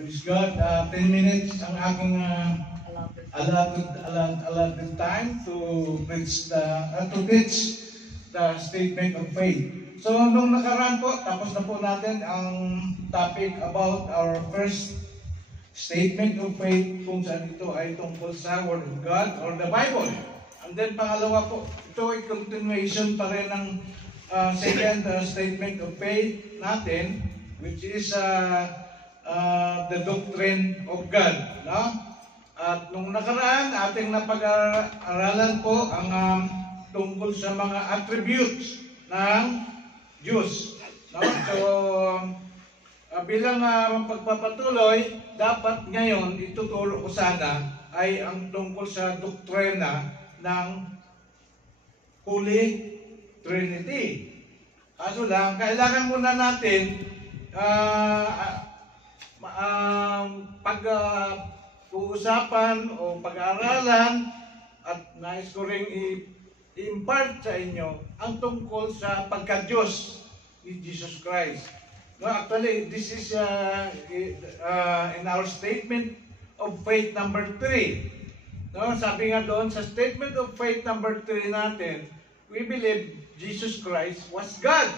Praise God. 10 minutes ang aking allotted time to teach the statement of faith. So, nung nakaraan po, tapos na po natin ang topic about our first statement of faith, kung saan ito ay tungkol sa Word of God or the Bible. And then pangalawa po, ito ay continuation pa rin ng second statement of faith natin, which is the doctrine of God. No? At nung nakaraan, ating napag-aralan po ang tungkol sa mga attributes ng Diyos. No? So, bilang pagpapatuloy, dapat ngayon ituturo ko sana ay ang tungkol sa doktrina ng Holy Trinity. Kaso lang, kailangan muna natin pag-uusapan o pag-aaralan at nais ko rin i-impart sa inyo ang tungkol sa pagka-Diyos ni Jesus Christ. No, actually, this is in our statement of faith number 3. No, sabi nga doon sa statement of faith number 3 natin, we believe Jesus Christ was God,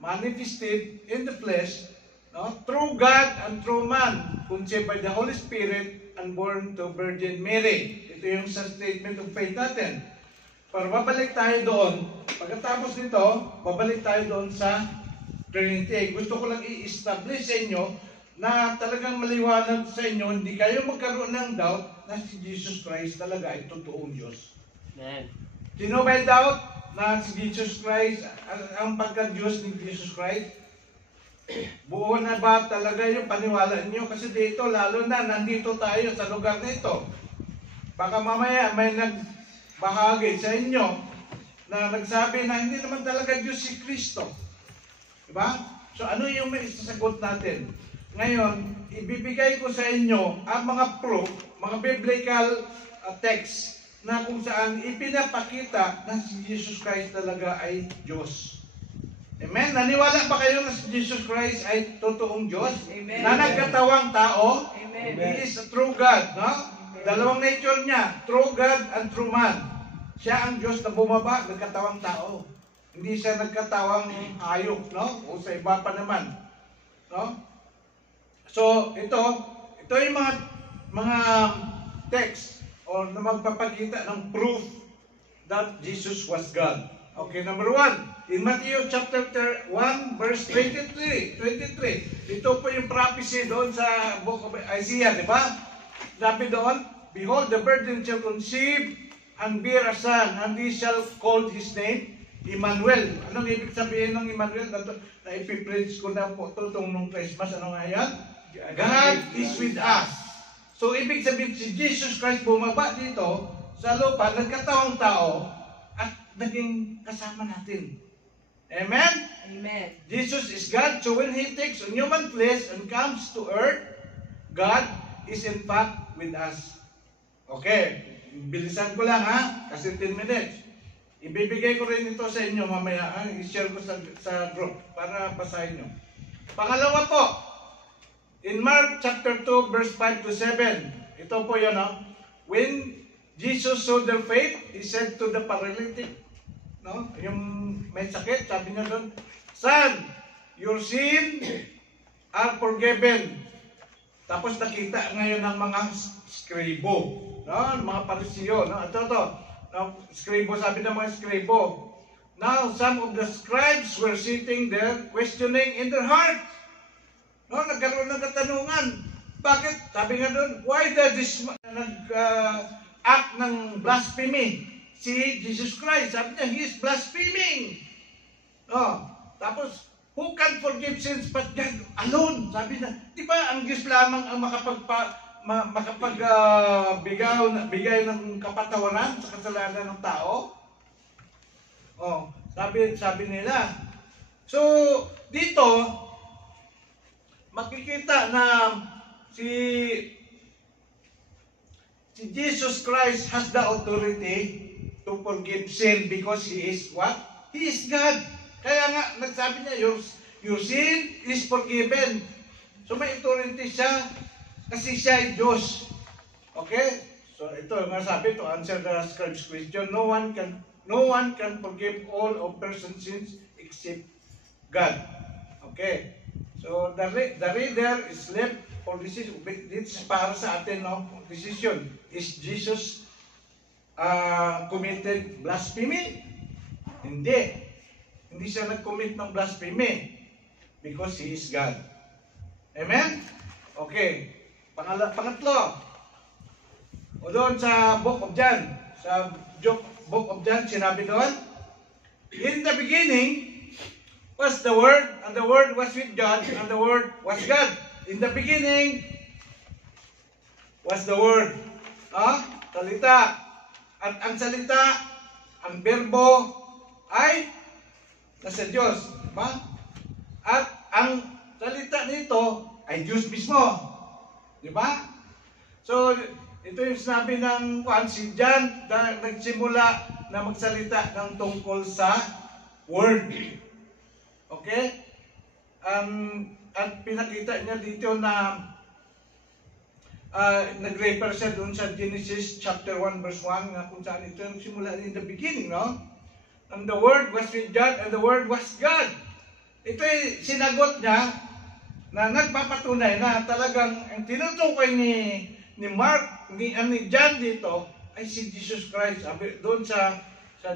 manifested in the flesh, no, true God and true man, conceived by the Holy Spirit and born to Virgin Mary. Ito yung sa statement of faith natin. Para babalik tayo doon, pagkatapos nito, babalik tayo doon sa Trinity. Gusto ko lang i-establish sa inyo na talagang maliwanag sa inyo, hindi kayo magkaroon ng doubt na si Jesus Christ talaga ay totoong Diyos. Amen. Sino may doubt na si Jesus Christ, ang pagka-Diyos ni Jesus Christ? Buo na ba talaga yung paniwala niyo? Kasi dito, lalo na nandito tayo sa lugar na ito. Baka mamaya may nagbahagi sa inyo na nagsabi na hindi naman talaga Diyos si Kristo. Diba? So ano yung may isasagot natin? Ngayon, ibibigay ko sa inyo ang mga proof, mga biblical text na kung saan ipinapakita na si Jesus Christ talaga ay Diyos. Amen? Naniwala ba kayo na si Jesus Christ ay totoong Diyos? Amen. Na nagkatawang tao? Amen. He is a true God. No? Amen. Dalawang nature niya, true God and true man. Siya ang Diyos na bumaba, nagkatawang tao. Hindi siya nagkatawang hayop, no? O sa iba pa naman. No? So, ito yung mga text o na magpapakita ng proof that Jesus was God. Okay, number 1, in Matthew chapter 1, verse 23. Ito po yung prophecy doon sa book of Isaiah, di ba? Sabi doon, behold, the virgin shall conceive and bear a son, and he shall call his name Emmanuel. Anong ibig sabihin ng Emmanuel? Na ipipreach ko na po tutong nung Christmas. Ano nga yan? God is with us. So, ibig sabihin si Jesus Christ bumaba dito sa lupa, nagkatawang tao, at naging kasama natin. Amen? Amen. Jesus is God, so when He takes on human flesh and comes to earth, God is in fact with us. Okay, bilisan ko lang ha, kasi 10 minutes. Ibibigay ko rin ito sa inyo mamaya, i-share ko sa group para basahin nyo. Pangalawa po, in Mark chapter 2 verse 5 to 7, ito po yun, no? When Jesus saw their faith, He said to the paralytic, no? Yung may sakit, sabi niya doon, son, your sin are forgiven. Tapos nakita ngayon ng mga skribo, no? Mga parisiyo, no? Ito. Now, skribo, sabi ng mga skribo. Now, some of the scribes were sitting there, questioning in their heart. No, nagkaroon ng katanungan. Bakit? Sabi nga doon, why does this act ng blasphemy si Jesus Christ? Sabi niya, he is blaspheming. Oh, tapos, who can forgive sins but God alone? Sabi niya, di ba ang Diyos lamang ang bigay ng kapatawaran sa kasalanan ng tao? Oh, sabi nila. So, dito makikita na si Jesus Christ has the authority to forgive sin because He is what? He is God. Kaya nga, nagsabi niya, your sin is forgiven. So may authority siya kasi siya ay Diyos. Okay? So ito nga sabi to answer the scribe's question, no one can forgive all of person's sins except God. Okay. So the reader is left for decision. It's para sa atin, no? Decision. Is Jesus committed blasphemy? Hindi. Hindi siya nag-commit ng blasphemy because He is God. Amen? Okay. Pangatlo. O doon sa Book of John, Book of John, sinabi doon, in the beginning was the Word, and the Word was with God, and the Word was God. In the beginning was the Word. Salita. At ang salita, ang berbo, ay nasa Diyos. Diba? At ang salita nito ay Diyos mismo. Diba? So, ito yung sinabi ng si John na nagsimula na magsalita ng tungkol sa Word. Okay? At pinakita niya dito na nag-refer siya doon sa Genesis chapter 1 verse 1 na kung saan ito yung simula in the beginning, no? And the Word was with God and the Word was God. Ito yung sinagot niya na nagpapatunay na talagang ang tinutukoy ni Mark, ni John dito ay si Jesus Christ. Sabi doon sa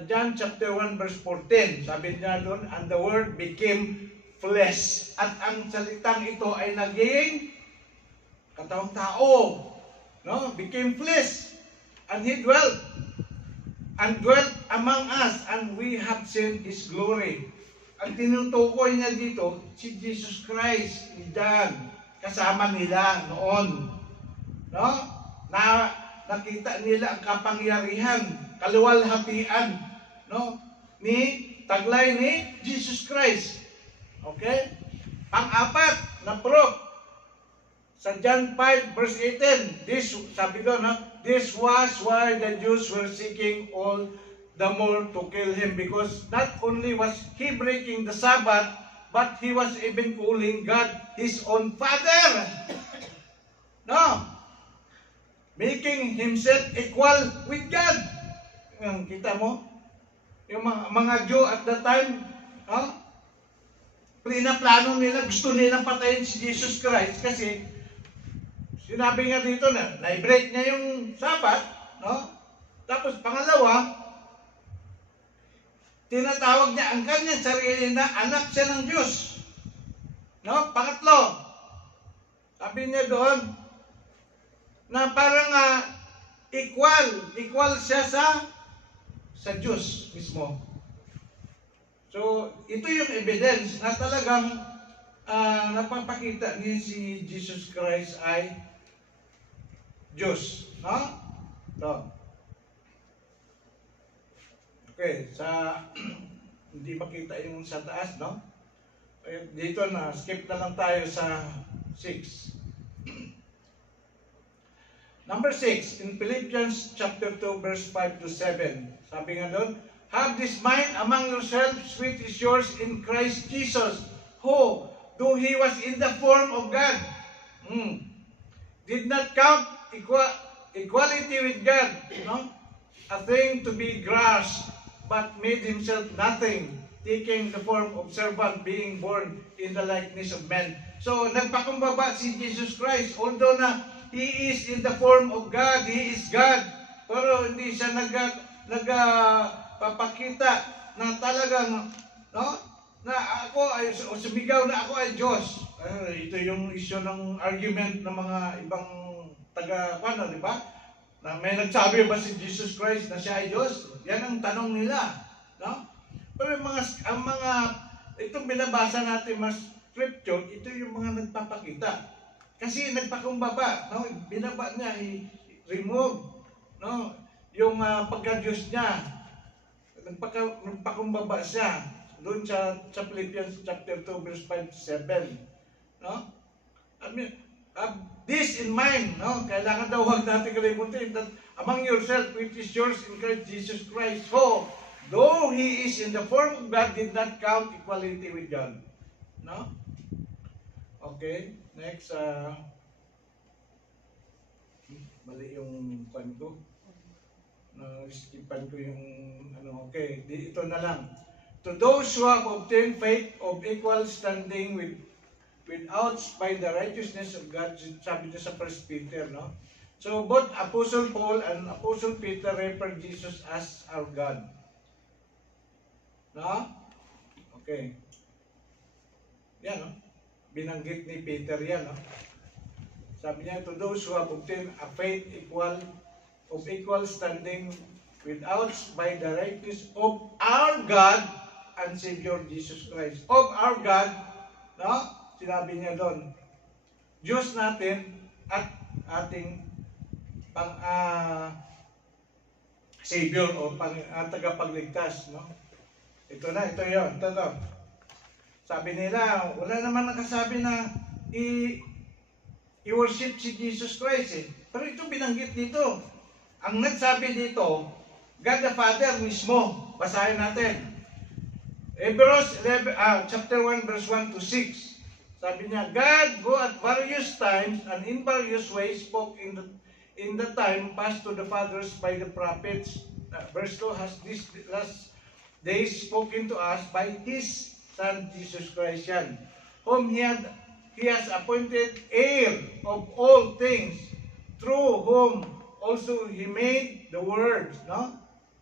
John chapter 1 verse 14, sabi niya doon, and the Word became flesh. At ang salitang ito ay naging katawang tao, no? Became flesh, and He dwelt among us, and we have seen His glory. Ang tinutukoy niya dito si Jesus Christ, ni John, kasama nila noon. No? Na nakita nila ang kapangyarihan, kaluwalhatian, no? Taglay ni Jesus Christ. Okay? Pang-apat na proof sa John 5 verse 18. Sabi doon, no? This was why the Jews were seeking all the more to kill Him, because not only was He breaking the Sabbath, but He was even calling God His own Father. No? Making Himself equal with God. Kita mo? Yung mga Jew at that time, plano nila, gusto nilang patayin si Jesus Christ kasi sinabi nga dito na na-break niya yung Sabbath, no? Tapos pangalawa, tinatawag niya ang kanyang sarili na anak siya ng Diyos. No? Pangatlo, sabi niya doon, na parang equal siya sa Diyos mismo. So, ito yung evidence na talagang napapakita niya si Jesus Christ ay Diyos. No? Ito. Okay, hindi makita yung sa taas, no? Dito na, skip na lang tayo sa 6. Number 6, in Philippians chapter 2, verse 5 to 7. Sabi nga doon, have this mind among yourselves which is yours in Christ Jesus, who, though He was in the form of God, did not count equality with God, no? A thing to be grasped, but made Himself nothing, taking the form of servant, being born in the likeness of men. So, nagpakumbaba si Jesus Christ, although na He is in the form of God, He is God, pero hindi siya nagpapakita na talagang, no? Na ako ay sumigaw na ako ay Diyos. Ito yung issue ng argument ng mga ibang taga-kwana, di ba? Na may nagsabi ba si Jesus Christ na siya ay Diyos? Yan ang tanong nila, no? Pero ang mga itong binabasa natin mas scripture, ito yung mga nagpapakita. Kasi nagpakumbaba, no? Binaba niya, i-remove, no? Yung pagka-Diyos niya. Nagpakumbaba siya. Doon sa Philippians chapter 2 verse 5 to 7, no? I mean, this in mind, no? Kailangan daw huwag natin kalimutan that among yourself which is yours in Christ Jesus Christ, who, though He is in the form of God, did not count equality with God. No? Okay, next. Mali yung pan ko. Skipan ko yung ano. Okay, ito na lang. To those who have obtained faith of equal standing without by the righteousness of God, sabi niya sa 1 Peter, no? So both Apostle Paul and Apostle Peter refer Jesus as our God. No? Okay. Yan, no? Binanggit ni Peter yan, no? Sabi niya, to those who have obtained a faith of equal standing without by the righteousness of our God and Savior Jesus Christ. Of our God, no? Sinabi niya doon, Diyos natin at ating Savior o tagapagligtas, no? Ito yun. Ito. Sabi nila, wala naman nakasabi na i-worship si Jesus Christ eh. Pero ito binanggit dito. Ang nagsabi dito, God the Father mismo. Basahin natin. Hebrews chapter 1 verse 1 to 6. Sabi niya, God who at various times and in various ways spoke in the time past to the fathers by the prophets. Verse 2 has this last days spoken to us by His Son Jesus Christ, yan, whom He has appointed heir of all things, through whom also He made the world, no?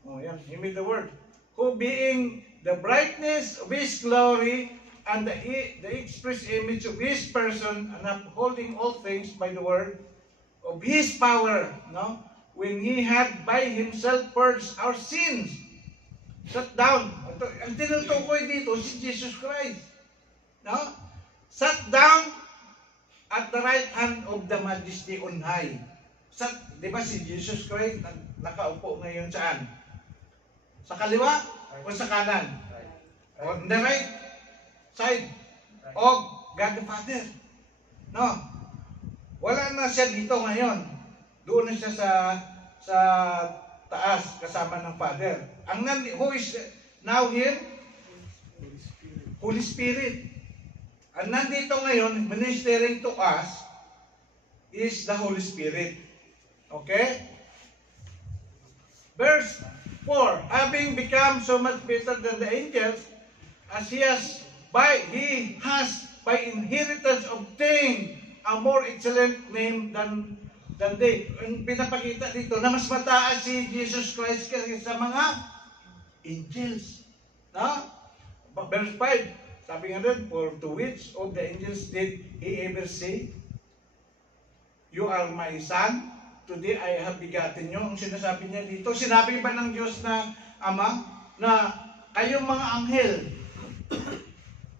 Oh, yan, He made the world, who being the brightness of His glory and the express image of His person, and upholding all things by the word of His power, no? When He had by Himself purged our sins, sat down. Ang tinutukoy dito si Jesus Christ, no? Sat down at the right hand of the Majesty on high. Di ba si Jesus Christ nakaupo ngayon saan? Sa kaliwa o sa kanan? On the right side of God the Father. No? Wala na siya dito ngayon. Doon na siya sa taas kasama ng Father. Who is now here? Holy Spirit. Ang nandito ngayon, ministering to us, is the Holy Spirit. Okay? Verse 4, having become so much better than the angels, as he has by inheritance obtained a more excellent name than they. Ang pinapakita dito na mas mataas si Jesus Christ kasi sa mga angels. No? Verse 5, sabi nga doon, for to which of the angels did He ever say, you are my son, today I have begotten you? Ang sinasabi niya dito, sinabi ba ng Diyos na Ama na kayong mga anghel,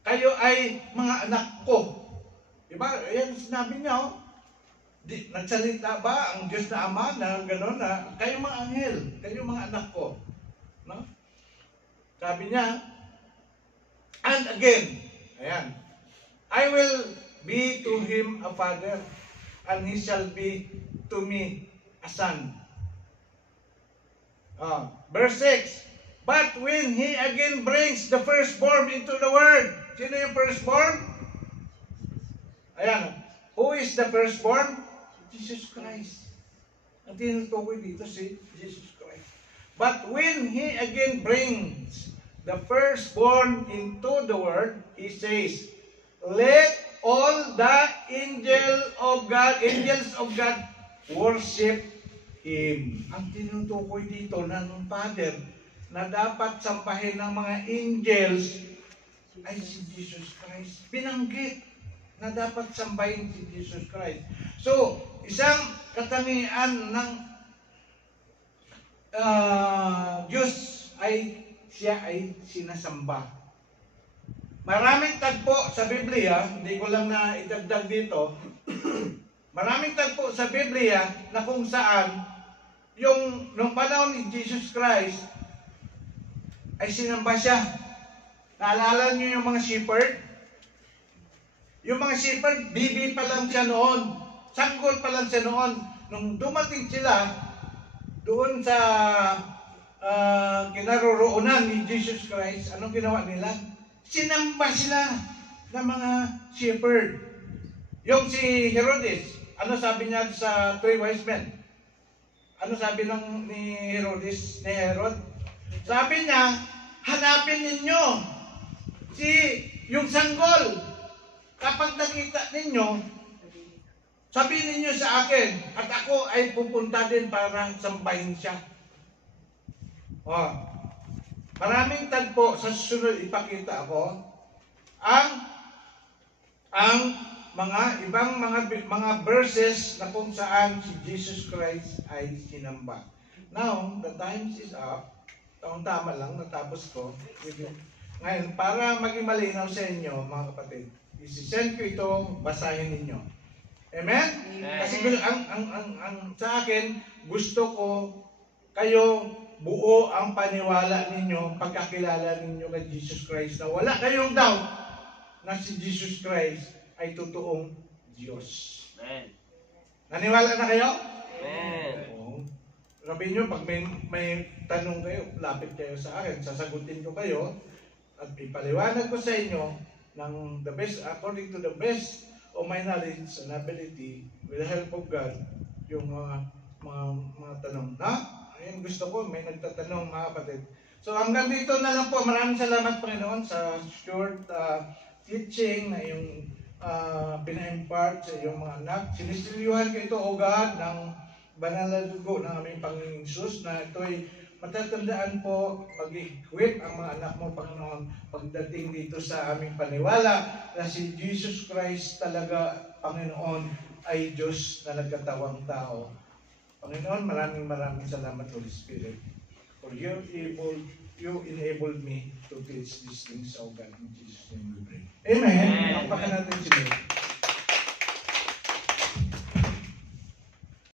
kayo ay mga anak ko? Diba? Ayan sinabi niya, oh. Nagsalita ba ang Diyos na Ama na gano'n na kayong mga anghel, kayong mga anak ko? No? Sabi niya, and again, ayan, I will be to him a father, and he shall be to me a son. Verse 6, but when he again brings the firstborn into the world, sino yung firstborn? Ayan, who is the firstborn? Jesus Christ. Ang tinutukoy dito si Jesus Christ. But when he again brings the firstborn into the world, he says, let all the angels of God worship Him. Ang tinutukoy dito ng Father na dapat sampahin ng mga angels ay si Jesus Christ. Binanggit na dapat sambahin si Jesus Christ. So, isang katangian ng Diyos ay siya ay sinasamba. Maraming tagpo sa Biblia, hindi ko lang na idagdag dito, maraming tagpo sa Biblia na kung saan nung panahon ni Jesus Christ ay sinamba siya. Naalala niyo yung mga shepherd? Yung mga shepherd, bibi pa lang siya noon. Sanggol pa lang siya noon. Nung dumating sila doon sa kinaroroonan ni Jesus Christ, anong ginawa nila? Sinamba sila ng mga shepherd. Yung si Herodes, ano sabi niya sa three wise men? Ano sabi ni Herodes, ni Herod? Sabi niya, hanapin ninyo yung sanggol. Kapag nakita ninyo, sabihin ninyo sa akin, at ako ay pupunta din para sambahin siya. Oh. Maraming tagpo sa susunod ipakita ko ang mga ibang mga verses na kung saan si Jesus Christ ay sinamba. Now, the times is up. Tama lang, natapos ko. Ngayon, para maging malinaw sa inyo, mga kapatid, isi-send ko ito, basahin ninyo. Amen? Amen. Kasi ang sa akin, gusto ko kayo buo ang paniwala ninyo, pagkakilala ninyo kay Jesus Christ na wala kayong doubt na si Jesus Christ ay totoong Diyos. Amen. Naniwala na kayo? Amen. Oo. Sabihin nyo, pag may tanong kayo, lapit kayo sa akin, sasagutin ko kayo at ipaliwanag ko sa inyo ng the best, according to the best of my knowledge and ability, with the help of God, yung mga tanong. Ayun, gusto ko, may nagtatanong mga kapatid. So hanggang dito na lang po. Maraming salamat Panginoon sa short teaching na yung pina-impart sa iyong mga anak. Sinisilyuhan ko ito, O God, ng banal na dugo ng aming Panginoong Isus, na ito'y matatandaan po, pag-equip ang mga anak mo, Panginoon, pagdating dito sa aming paniwala na si Jesus Christ talaga, Panginoon, ay Diyos na nagkatawang tao. Panginoon, maraming salamat, Holy Spirit, for you enabled me to teach these things, O God. In Jesus' name we pray. Amen. Pakpan natin si Lord.